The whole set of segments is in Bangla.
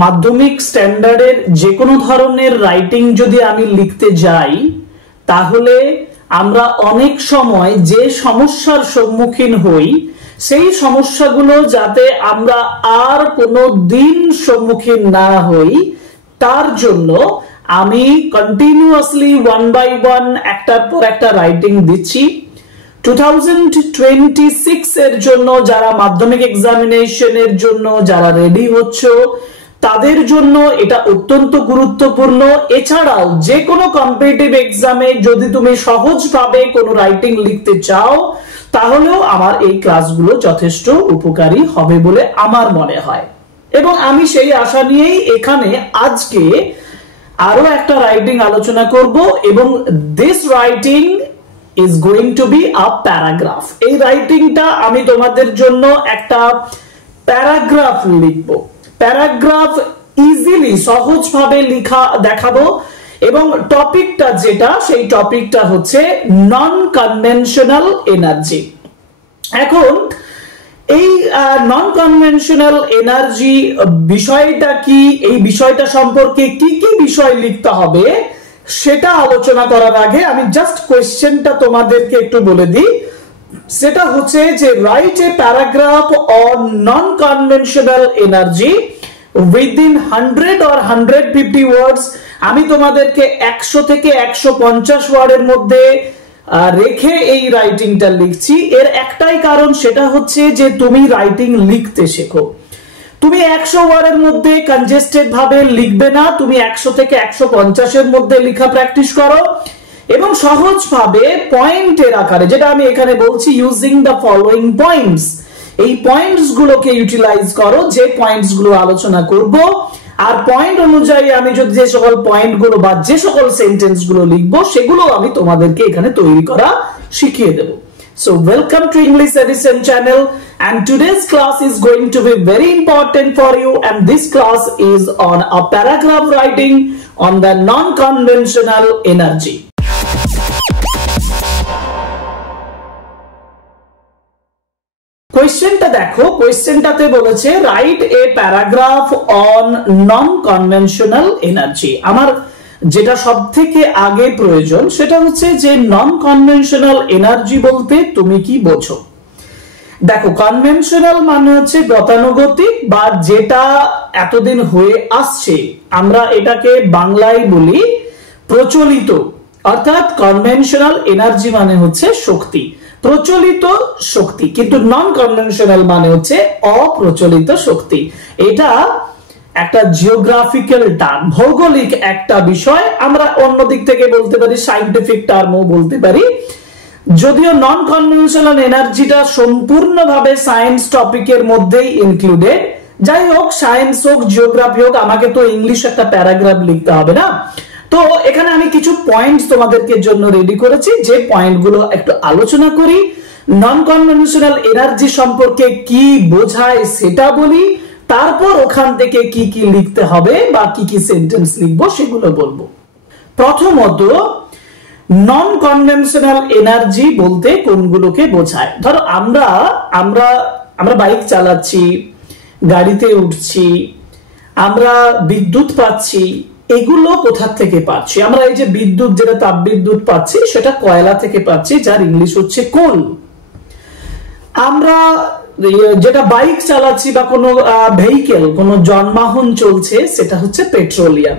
মাধ্যমিক স্ট্যান্ডার্ডের যে কোনো ধরনের রাইটিং যদি আমি লিখতে যাই, তাহলে আমরা অনেক সময় যে সমস্যার সম্মুখীন হই, সেই সমস্যাগুলো যাতে আমরা আর কোনো দিন সম্মুখীন না হই, তার জন্য আমি কন্টিনিউয়াসলি ওয়ান বাই ওয়ান একটার পর একটা রাইটিং দিচ্ছি। 2026 এর জন্য যারা মাধ্যমিক এক্সামিনেশনের জন্য যারা রেডি হচ্ছ, তাদের জন্য এটা অত্যন্ত গুরুত্বপূর্ণ। এছাড়াও যে কোনো কম্পিটিটিভ এক্সামে যদি তুমি সহজভাবে কোনো রাইটিং লিখতে চাও, তাহলেও আমার এই ক্লাসগুলো যথেষ্ট উপকারী হবে বলে আমার মনে হয়। এবং আমি সেই আশা নিয়েই এখানে আজকে আরো একটা রাইটিং আলোচনা করব, এবং this writing is going to be a paragraph. এই রাইটিংটা আমি তোমাদের জন্য একটা প্যারাগ্রাফ লিখব। প্যারাগ্রাফ ইজিলি সহজভাবে লেখা দেখাবো, এবং টপিকটা যেটা, সেই টপিকটা হচ্ছে নন কনভেনশনাল এনার্জি। এখন এই নন কনভেনশনাল এনার্জি বিষয়টা কি, এই বিষয়টা সম্পর্কে কি কি বিষয় লিখতে হবে সেটা আলোচনা করার আগে আমি জাস্ট কোয়েশ্চেনটা তোমাদেরকে একটু বলে দিই। সেটা হচ্ছে যে write a paragraph on non conventional energy within 100 or 150 ওয়ার্ডস। আমি তোমাদেরকে 100 থেকে 150 ওয়ার্ডের মধ্যে রেখে এই রাইটিংটা লিখছি। এর একটাই কারণ, সেটা হচ্ছে যে তুমি রাইটিং লিখতে শেখো। তুমি 100 ওয়ার্ডের মধ্যে কনজেস্টেড ভাবে লিখবে না, তুমি 100 থেকে 150 এর মধ্যে লেখা প্র্যাকটিস করো, এবং সহজভাবে পয়েন্টের আকারে, যেটা আমি এখানে বলছি ইউজিং দ্য ফলোইং পয়েন্টস, এই পয়েন্টস গুলোকে ইউটিলাইজ করো, যে পয়েন্টস গুলো আলোচনা করব। আর পয়েন্ট অনুযায়ী আমি যদি যে সকল পয়েন্ট গুলো বা যে সকল সেন্টেন্স গুলো লিখবো, সেগুলো আমি তোমাদেরকে এখানে তৈরি করা শিখিয়ে দেব। So welcome to English Edition channel, and today's class is going to be very important for you, and this class is on a paragraph writing on the non-conventional energy. কোয়েশ্চেনটা দেখো, কোয়েশ্চেনটাতে বলেছে write a paragraph on non conventional energy. আমার যেটা সব থেকে আগে প্রয়োজন সেটা হচ্ছে যে নন কনভেনশনাল এনার্জি বলতে তুমি কি বোঝো। দেখো, কনভেনশনাল মানে হচ্ছে গতানুগতিক, বা যেটা এতদিন হয়ে আসছে, আমরা এটাকে বাংলায় বলি প্রচলিত। অর্থাৎ কনভেনশনাল এনার্জি মানে হচ্ছে শক্তি, প্রচলিত শক্তি, কিন্তু নন কনভেনশনাল মানে হচ্ছে অপ্রচলিত শক্তি। এটা একটা জিওগ্রাফিক্যাল টার্ম, ভৌগোলিক একটা বিষয়। আমরা অন্য দিক থেকে বলতে পারি, সায়েন্টিফিক টার্মও বলতে পারি। যদিও নন কনভেনশনাল এনার্জিটা সম্পূর্ণভাবে সায়েন্স টপিকের মধ্যেই ইনক্লুডেড। যাই হোক, সায়েন্স হোক, জিওগ্রাফি হোক, আমাকে তো ইংলিশ একটা প্যারাগ্রাফ লিখতে হবে না। তো এখানে আমি কিছু পয়েন্টস তোমাদেরকে জন্য রেডি করেছি, যে পয়েন্টগুলো একটু আলোচনা করি। নন কনভেনশনাল এনার্জি সম্পর্কে কি বোঝায় সেটা বলি, তারপর ওখান থেকে কি কি লিখতে হবে বা কি কি সেন্টেন্স লিখবো সেগুলো বলবো। প্রথমত, নন কনভেনশনাল এনার্জি বলতে কোনগুলোকে বোঝায়। ধরো আমরা বাইক চালাচ্ছি, গাড়িতে উঠছি, আমরা বিদ্যুৎ পাচ্ছি। এগুলো কোথা থেকে পাচ্ছি? আমরা এই যে বিদ্যুৎ, যেটা তাপ বিদ্যুৎ পাচ্ছি, সেটা কয়লা থেকে পাচ্ছি, যার ইংলিশ হচ্ছে কোল। আমরা যেটা বাইক চালাচ্ছি বা কোনো ভেহিকেল, কোনো যানবাহন চলছে, সেটা হচ্ছে পেট্রোলিয়াম।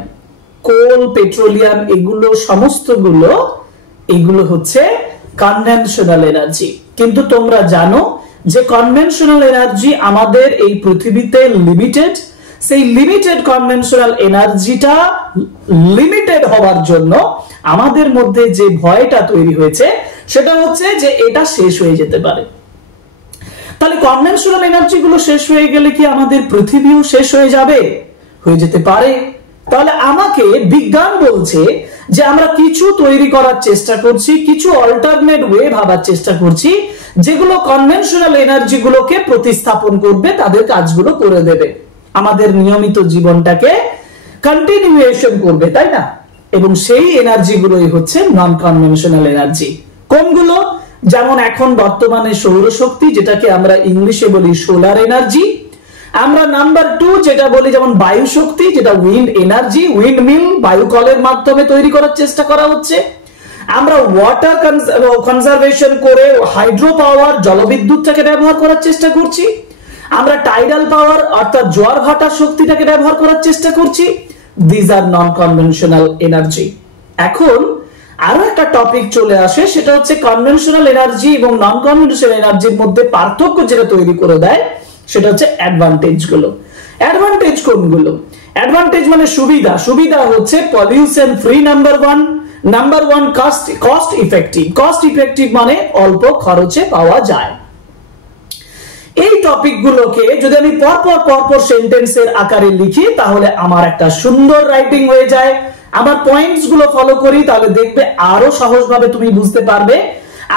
কোল, পেট্রোলিয়াম, এগুলো সমস্তগুলো এগুলো হচ্ছে কনভেনশনাল এনার্জি। কিন্তু তোমরা জানো যে কনভেনশনাল এনার্জি আমাদের এই পৃথিবীতে লিমিটেড। সেই লিমিটেড কনভেনশনাল এনার্জিটা লিমিটেড হওয়ার জন্য আমাদের মধ্যে যে ভয়টা তৈরি হয়েছে, সেটা হচ্ছে যে এটা শেষ হয়ে যেতে পারে। তাহলে কনভেনশনাল এনার্জি গুলো শেষ হয়ে গেলে কি আমাদের পৃথিবীও শেষ হয়ে যাবে? হয়ে যেতে পারে। তাহলে আমাকে বিজ্ঞান বলছে যে আমরা কিছু তৈরি করার চেষ্টা করছি, কিছু অল্টারনেট ওয়ে ভাবার চেষ্টা করছি, যেগুলো কনভেনশনাল এনার্জি গুলোকে প্রতিস্থাপন করবে, তাদের কাজগুলো করে দেবে, আমাদের নিয়মিত জীবনটাকে কন্টিনিউয়েশন করবে, তাই না? এবং সেই এনার্জি গুলোই হচ্ছে নন কনভেনশনাল এনার্জি। কোনগুলো? যেমন এখন বর্তমানে সৌরশক্তি, যেটাকে আমরা ইংলিশে বলি সোলার এনার্জি। আমরা নাম্বার 2 যেটা বলি যেমন বায়ু শক্তি, যেটা উইন্ড এনার্জি, উইন্ড মিল, বায়ু কলের মাধ্যমে তৈরি করার চেষ্টা করা হচ্ছে। আমরা ওয়াটার কনজারভেশন করে হাইড্রো পাওয়ার, জলবিদ্যুৎটাকে ব্যবহার করার চেষ্টা করছি। আমরা টাইডাল পাওয়ার অর্থাৎ জোয়ার ভাটার শক্তিটাকে ব্যবহার করার চেষ্টা করছি। This are non conventional energy. এখন আরো একটা টপিক চলে আসে, সেটা হচ্ছে কনভেনশনাল এনার্জি এবং নন কনভেনশনাল এনার্জির মধ্যে পার্থক্য যেটা তৈরি করে দেয় সেটা হচ্ছে অ্যাডভান্টেজ গুলো। অ্যাডভান্টেজ কোনগুলো? অ্যাডভান্টেজ মানে সুবিধা। সুবিধা হচ্ছে pollution free number 1, number 1 cost effective. Cost effective মানে অল্প খরচে পাওয়া যায়। এই টপিক গুলোকে যদি আমি পরপর সেন্টেন্সের আকারে লিখি তাহলে আমার একটা সুন্দর রাইটিং হয়ে যায়। আমার পয়েন্টস গুলো ফলো করি তাহলে দেখবে আরো সহজভাবে তুমি বুঝতে পারবে।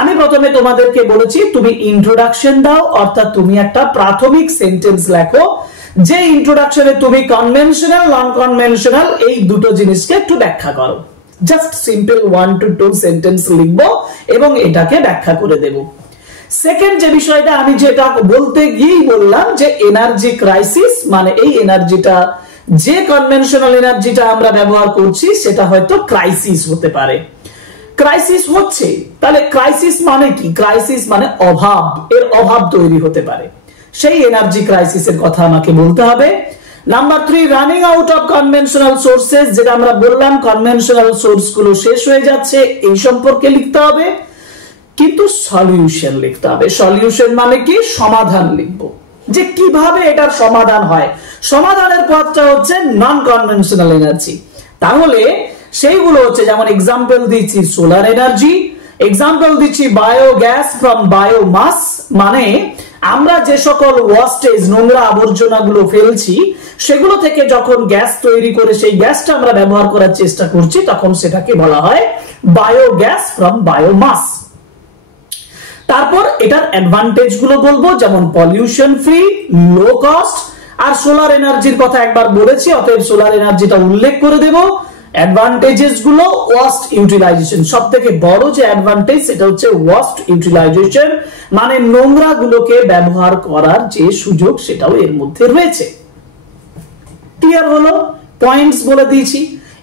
আমি প্রথমে তোমাদেরকে বলেছি তুমি ইন্ট্রোডাকশন দাও, অর্থাৎ তুমি একটা প্রাথমিক সেন্টেন্স লেখো, যে ইন্ট্রোডাকশনে তুমি কনভেনশনাল নন কনভেনশনাল এই দুটো জিনিসকে একটু ব্যাখ্যা করো। জাস্ট সিম্পল 1 to 2 সেন্টেন্স লিখবো এবং এটাকে ব্যাখ্যা করে দেব। সেকেন্ড যে বিষয়টা আমি যেটা বলতে গিয়েই বললাম যে এনার্জি ক্রাইসিস, মানে এই এনার্জিটা, যে কনভেনশনাল এনার্জিটা আমরা ব্যবহার করছি সেটা হয়তো ক্রাইসিস হতে পারে। ক্রাইসিস হচ্ছে, তাহলে ক্রাইসিস মানে কি? ক্রাইসিস মানে অভাব, এর অভাব তৈরি হতে পারে। সেই এনার্জি ক্রাইসিসের কথা আমাকে বলতে হবে। Number 3 running out of conventional sources, যেটা আমরা বললাম কনভেনশনাল সোর্স গুলো শেষ হয়ে যাচ্ছে, এই সম্পর্কে লিখতে হবে। কিন্তু সলিউশন লিখতে হবে। সলিউশন মানে কি? সমাধান লিখবো, যে কিভাবে এটার সমাধান হয়। সমাধানের পথটা হচ্ছে নন কনভেনশনাল এনার্জি। তাহলে সেইগুলো হচ্ছে, যেমন এক্সাম্পল দিচ্ছি সোলার এনার্জি, এক্সাম্পল দিচ্ছি বায়োগ্যাস ফ্রম বায়োমাস, মানে আমরা যে সকল ওয়েস্টেজ, নোংরা আবর্জনা গুলো ফেলছি সেগুলো থেকে যখন গ্যাস তৈরি করে সেই গ্যাসটা আমরা ব্যবহার করার চেষ্টা করছি তখন সেটাকে বলা হয় বায়োগ্যাস ফ্রম বায়োমাস। তারপর এটার অ্যাডভান্টেজ গুলো বলবো, যেমন পলিউশন ফ্রি, লো কস্ট। আর সোলার এনার্জির কথা একবার বলেছি, অতএব সোলার এনার্জিটা উল্লেখ করে দেব। অ্যাডভান্টেজেস গুলো ওয়াস্ট ইউটিলাইজেশন, সবথেকে বড় যে অ্যাডভান্টেজ সেটা হচ্ছে ওয়াস্ট ইউটিলাইজেশন, মানে নোংরা গুলোকে ব্যবহার করার যে সুযোগ সেটাও এর মধ্যে রয়েছে। ক্লিয়ার হলো? পয়েন্টস বলে দিয়েছি।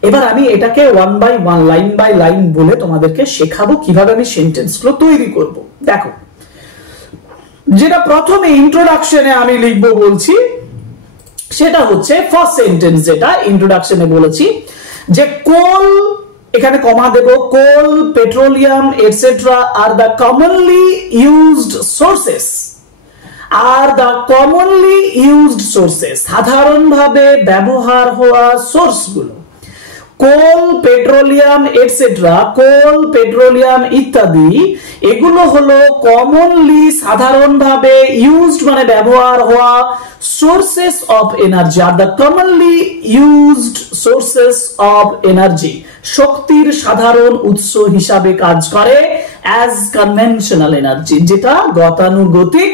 এবার আমি এটাকে 1 by 1 লাইন বাই লাইন বলে তোমাদেরকে শেখাবো কিভাবে আমি সেন্টেন্স গুলো তৈরি করব। দেখো, যেটা প্রথমে ইন্ট্রোডাকশনে আমি লিখবো বলছি সেটা হচ্ছে ফার্স্ট সেন্টেন্স, যেটা ইন্ট্রোডাকশনে বলেছি যে কোল, এখানে কমা দেব, কোল, পেট্রোলিয়াম এটসেট্রা আর দ্য কমনলি ইউজড সোর্সেস। আর দ্য কমনলি ইউজড সোর্সেস, সাধারণভাবে ব্যবহার হওয়া সোর্স গুলো। Coal, petroleum etcetera, coal, petroleum ইত্যাদি, এগুলো হলো কমনলি, সাধারণভাবে, ইউজড মানে ব্যবহার হওয়া, সোর্সেস অফ এনার্জি। আর the commonly used sources of energy, শক্তির সাধারণ উৎস হিসাবে কাজ করে অ্যাজ কনভেনশনাল এনার্জি, যেটা গতানুগতিক,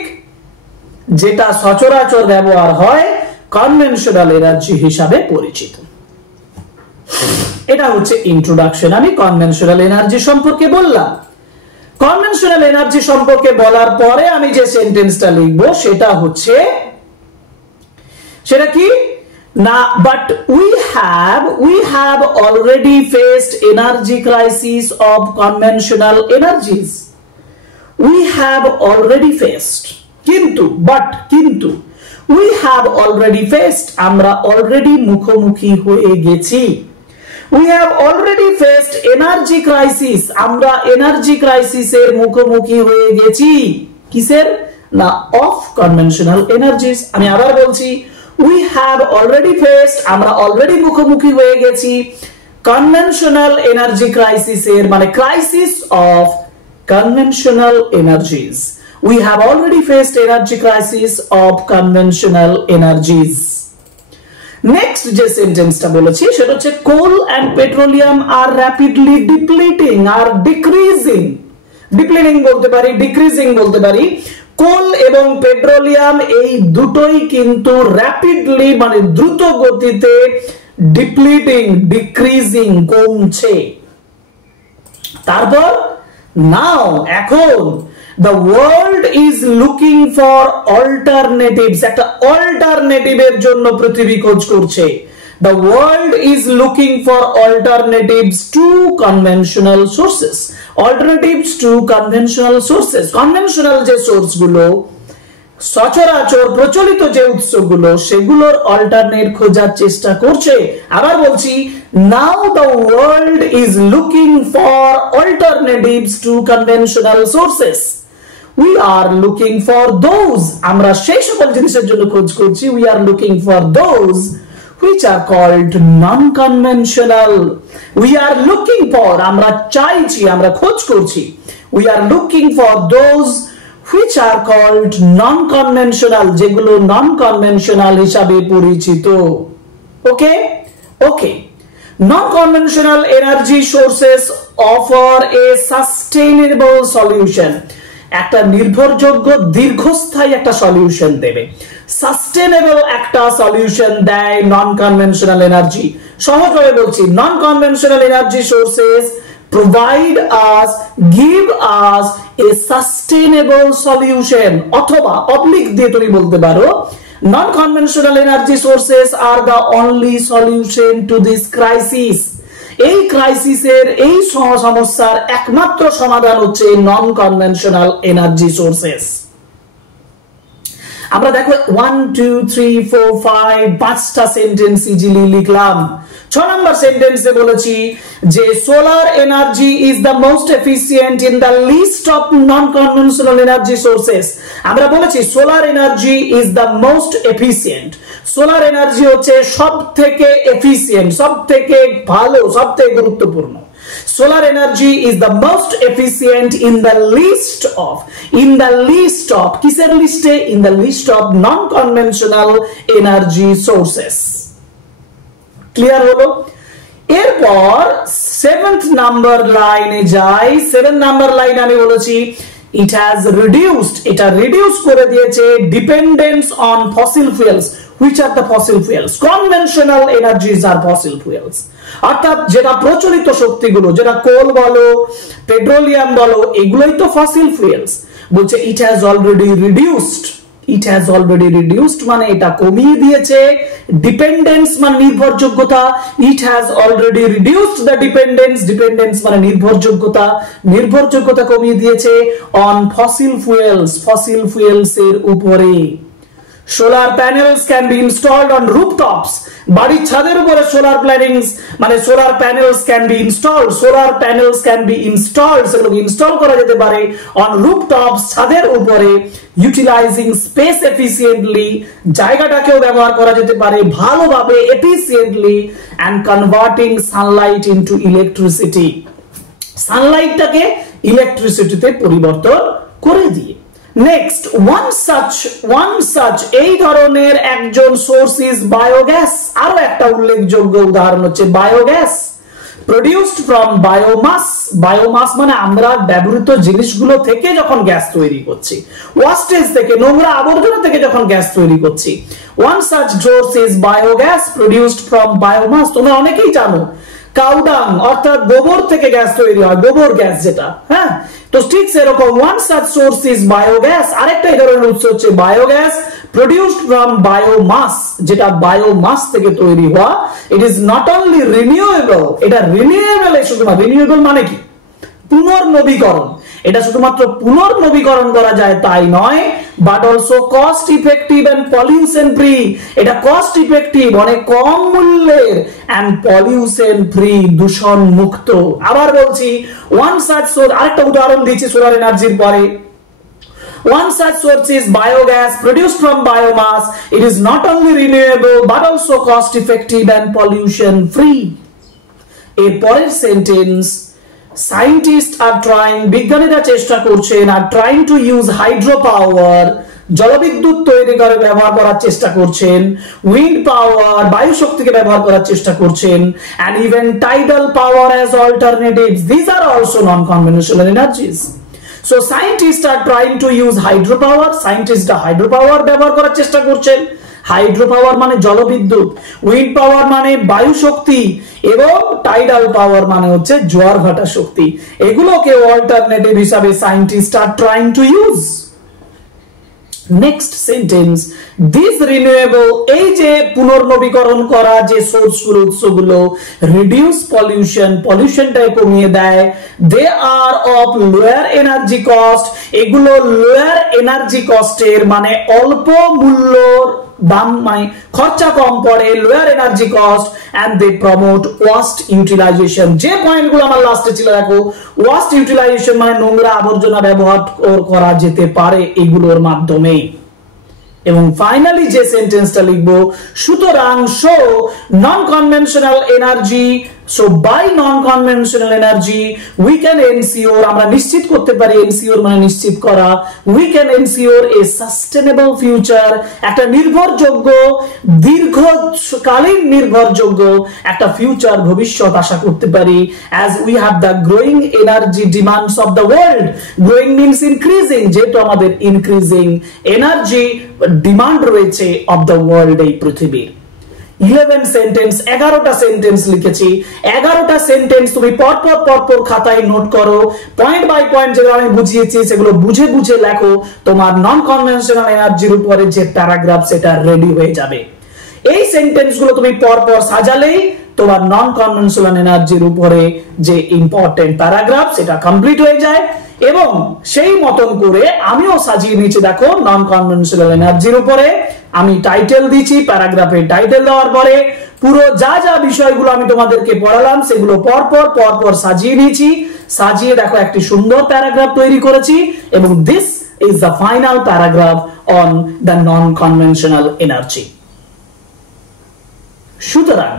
যেটা সচরাচর ব্যবহার হয়, কনভেনশনাল এনার্জি হিসাবে পরিচিত। এটা হচ্ছে ইন্ট্রোডাকশন। আমি কনভেনশনাল এনার্জি সম্পর্কে বললাম। কনভেনশনাল এনার্জি সম্পর্কে বলার পরে আমি যে সেন্টেন্সটা লিখবো সেটা হচ্ছে, সেটা কি না, but we have already faced energy crisis of conventional energies. We have already faced, কিন্তু, বাট কিন্তু, we have already faced, আমরা অলরেডি মুখোমুখি হয়ে গেছি। We have already faced energy crisis, আমরা এনার্জি ক্রাইসিসের মুখোমুখি হয়ে গেছি। কিসের? না, অফ কনভেনশনাল এনার্জিস। আমি আবার বলছি, we have already faced, আমরা অলরেডি মুখোমুখি হয়ে গেছি কনভেনশনাল এনার্জি ক্রাইসিসের, মানে crisis of conventional energies. We have already faced energy crisis of conventional energies. Next যে সেন্টেন্সটা বলেছি সেটা হচ্ছে coal and petroleum are rapidly depleting আর ডিক্রিজিং। ডিপ্লিটিং বলতে পারি, ডিক্রিজিং বলতে পারি। কোল এবং পেট্রোলিয়াম এই দুটোই কিন্তু র্যাপিডলি মানে দ্রুত গতিতে ডিপ্লিটিং, ডিক্রিজিং, কমছে। তারপর নাও, এখন the world is looking for alternatives, একটা অল্টারনেটিভের জন্য পৃথিবী খোঁজ করছে। The world is looking for alternatives to conventional sources, alternatives to conventional sources, conventional যে সোর্স গুলো, সচরাচর প্রচলিত যে উৎসগুলো, সেগুলোর অল্টারনেট খোঁজার চেষ্টা করছে। আবার বলছি, now the world is looking for alternatives to conventional sources. We are looking for those, আমরা সেই সকল জিনিসের জন্য খোঁজ করছি, we are looking for those which are called non-conventional. We are looking for, আমরা চাইছি, আমরা খোঁজ করছি, we are looking for those which are called non-conventional, যেগুলো non-conventional হিসাবে পরিচিত। ওকে ওকে, non-conventional energy sources offer a sustainable solution, একটা নির্ভরযোগ্য দীর্ঘস্থায়ী একটা সলিউশন দেবে, সাস্টেনেবল একটা সলিউশন দেয় নন কনভেনশনাল এনার্জি। সহজভাবে বলছি, নন conventional energy sources provide us, give us a sustainable solution, অথবা অবলিক দিয়ে তুমি বলতে পারো, non conventional energy sources are the only solution to this crisis. এই ক্রাইসিসের, এই সমস্যার একমাত্র সমাধান হচ্ছে নন কনভেনশনাল এনার্জি সোর্সেস। আমরা দেখো 1 2 3 4 5 পাঁচটা সেন্টেন্স ইজিলি লিখলাম। 6 নম্বর সেন্টেন্সে বলেছি যে solar energy is the most efficient in the list of non conventional energy sources. আমরা বলেছি solar energy is the most efficient, solar energy হচ্ছে সবথেকে এফিশিয়েন্ট, সবথেকে ভালো, সবথেকে গুরুত্বপূর্ণ। Solar energy is the most efficient in the list of, কিসের লিস্টে? In the list of non-conventional energy sources. Clear হলো? এরপর 7th নাম্বার লাইনে যাই। 7 নাম্বার লাইন আমি বলেছি it has reduced, এটা রিডিউস করে দিয়েছে dependence on fossil fuels. Which are the fossil fuels? Conventional energies are fossil fuels. অর্থাৎ যেটা প্রচলিত শক্তিগুলো, যেটা কোল বলো, পেট্রোলিয়াম বলো, এগুলোই তো ফসিল ফুয়েলস। বলছে it has already reduced, it has already reduced মানে এটা কমিয়ে দিয়েছে, ডিপেন্ডেন্স মানে নির্ভরযোগ্যতা, it has already reduced the dependence, dependence মানে নির্ভরযোগ্যতা, নির্ভরযোগ্যতা কমিয়ে দিয়েছে on fossil fuels, fossil fuels এর উপরে। Solar panels can be installed on rooftops, বাড়ির ছাদের উপরে সোলার প্ল্যানিংস মানে solar panels can be installed, solar panels can be installed, সেগুলোকে ইনস্টল করা যেতে পারে অন রুফটপস, ছাদের উপরে, ইউটিলাইজিং স্পেস এফিসিয়েন্টলি, জায়গাটাকেও ব্যবহার করা যেতে পারে ভালোভাবে, efficiently, and converting sunlight into electricity, সানলাইটটাকে ইলেকট্রিসিটিতে পরিবর্তন করে দিয়ে। নেক্সট, one such এই ধরনের একজন সোর্স ইজ বায়োগ্যাস। আরো একটা উল্লেখযোগ্য উদাহরণ হচ্ছে biogas, produced from biomass. Biomass মানে আমরা ব্যবহৃত জিনিসগুলো থেকে যখন গ্যাস তৈরি করছি, ওয়েস্টেজ থেকে, নোংরা আবর্জনা থেকে যখন গ্যাস তৈরি করছি। one such source is biogas produced from biomass। তোমরা অনেকেই জানো কাউডাং অর্থাৎ গোবর থেকে গ্যাস তৈরি হয়, গোবর গ্যাস যেটা, হ্যাঁ। তো ঠিক সেরকম one such source is biogas, আরেকটা এই ধরনের উৎস হচ্ছে বায়োগ্যাস produced from biomass, যেটা বায়োমাস থেকে তৈরি হওয়া। it is not only renewable, এটা রিনিউয়েবল, শুধুমাত্র রিনিউয়েবল মানে কি? পুনর্নবীকরণ। এটা শুধুমাত্র পুনর্নবীকরণ করা যায় তাই নয়, but also cost effective and pollution free. এটা কস্ট ইফেক্টিভ, অনেক কম মূল্যের, এন্ড পলিউশন ফ্রি, দূষণ মুক্ত। আবার বলছি, ওয়ান সাচ সোর্স, আরেকটা উদাহরণ দিচ্ছি সোলার এনার্জির পরে। One such source is biogas produced from biomass. It is not only renewable but also cost effective and pollution free. এর পরের সেন্টেন্স, সায়েন্টিস্ট আর ট্রাইং, বিজ্ঞানীরা চেষ্টা করছেন, are trying to use hydro power, জলবিদ্যুৎ তৈরি করে ব্যবহার করার চেষ্টা করছেন, উইন্ড পাওয়ার, বায়ু শক্তিকে ব্যবহার করার চেষ্টা করছেন, and even tidal power as alternatives. These are also non-conventional energies. So scientists are trying to use hydropower, সায়েন্টিস্টরা হাইড্রোপাওয়ার ব্যবহার করার চেষ্টা করছেন, হাইড্রো পাওয়ার মানে জলবিদ্যুৎ, উইন্ড পাওয়ার মানে বায়ু শক্তি, এবং টাইডাল পাওয়ার মানে হচ্ছে জোয়ার ভাটা শক্তি। এগুলোকে অল্টারনেটিভ হিসাবে scientist are trying to use. Next sentence, this renewable, এই যে পুনর্নবীকরণ করা যে সোর্সগুলো, উৎসগুলো, রিডিউস পলিউশন, পলিউশনটাকে কমিয়ে দেয়, they are of lower energy cost, এগুলো লোয়ার এনার্জি কস্টের মানে অল্প মূল্যর দাম, মানে খরচা কম পড়ে, lower energy cost, and they promote waste utilisation. যে পয়েন্টগুলো আমার লাস্টে ছিল দেখো, ওয়াস্ট ইউটিলাইজেশন মানে নোংরা আবর্জনা ব্যবহার করা যেতে পারে এগুলোর মাধ্যমে। এবং ফাইনালি যে সেন্টেন্সটা লিখবো, সুতরাং so non conventional energy, so by non conventional energy we can ensure, আমরা নিশ্চিত করতে পারি, এনসিওর মানে নিশ্চিত করা, we can ensure a sustainable future, একটা নির্ভরযোগ্য, দীর্ঘকালীন নির্ভরযোগ্য একটা ফিউচার, ভবিষ্যৎ আশা করতে পারি। As we have the growing energy demands of the world, growing means increasing, যেহেতু আমাদের ইনক্রিজিং এনার্জি ডিমান্ড রয়েছে অফ দ্য ওয়ার্ল্ড, এই পৃথিবীর। 11 সেন্টেন্স, 11টা সেন্টেন্স লিখেছি। 11টা সেন্টেন্স তুমি পরপর খাতায় নোট করো, পয়েন্ট বাই পয়েন্ট যেগুলো আমি বুঝিয়েছি সেগুলো বুঝে বুঝে লেখো। তোমার নন কনভেনশনাল এনার্জির উপরে যে প্যারাগ্রাফ সেটা রেডি হয়ে যাবে। এই সেন্টেন্সগুলো তুমি পরপর সাজালেই তোমার নন কনভেনশনাল এনার্জির উপরে যে ইম্পর্টেন্ট প্যারাগ্রাফ সেটা কমপ্লিট হয়ে যায়। এবং সেই মতন করে আমিও সাজিয়ে নিয়েছি দেখো, নন কনভেনশনাল এনার্জির উপরে আমি টাইটেল দিয়েছি, প্যারাগ্রাফের টাইটেল দেওয়ার পরে পুরো যা যা বিষয়গুলো আমি তোমাদেরকে পড়ালাম সেগুলো পরপর সাজিয়ে নিয়েছি। সাজিয়ে দেখো একটি সুন্দর প্যারাগ্রাফ তৈরি করেছি, এবং this is the final paragraph on the non conventional energy. সুতরাং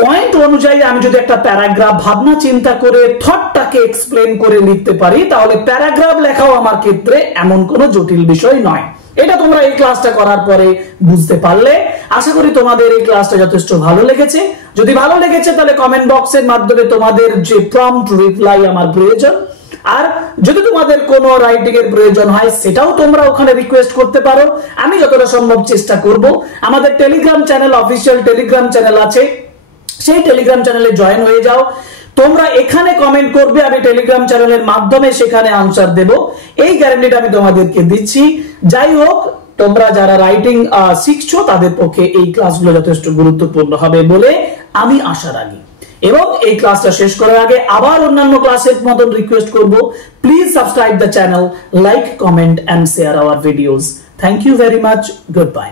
পয়েন্ট অনুযায়ী আমি যদি একটা প্যারাগ্রাফ ভাবনা চিন্তা করে থটটাকে এক্সপ্লেন করে লিখতে পারি, তাহলে প্যারাগ্রাফ লেখাও আমার ক্ষেত্রে এমন কোনো জটিল বিষয় নয়। এটা তোমরা এই ক্লাসটা করার পরে বুঝতে পারলে। আশা করি তোমাদের এই ক্লাসটা যথেষ্ট ভালো লেগেছে। যদি ভালো লেগেছে তাহলে কমেন্ট বক্সের মাধ্যমে তোমাদের যে প্রম্পট রিপ্লাই আমার প্রয়োজন, আর যদি তোমাদের কোনো রাইটিং এর প্রয়োজন হয় সেটাও তোমরা ওখানে রিকোয়েস্ট করতে পারো। আমি যতটা সম্ভব চেষ্টা করব। আমাদের Telegram channel, official Telegram channel আছে, সেই টেলিগ্রাম চ্যানেলে জয়েন হয়ে যাও। তোমরা এখানে কমেন্ট করবে, আমি টেলিগ্রাম চ্যানেলের মাধ্যমে সেখানে আনসার দেব, এই গ্যারান্টিটা আমি তোমাদেরকে দিচ্ছি। যাই হোক, তোমরা যারা রাইটিং শিখছো তাদের পক্ষে এই ক্লাসগুলো যথেষ্ট গুরুত্বপূর্ণ হবে বলে আমি আশা রাখি। এবং এই ক্লাসটা শেষ করার আগে আবার অন্যান্য ক্লাসের মতন রিকোয়েস্ট করব, please subscribe the channel, like, comment and share our videos. Thank you very much. Good bye.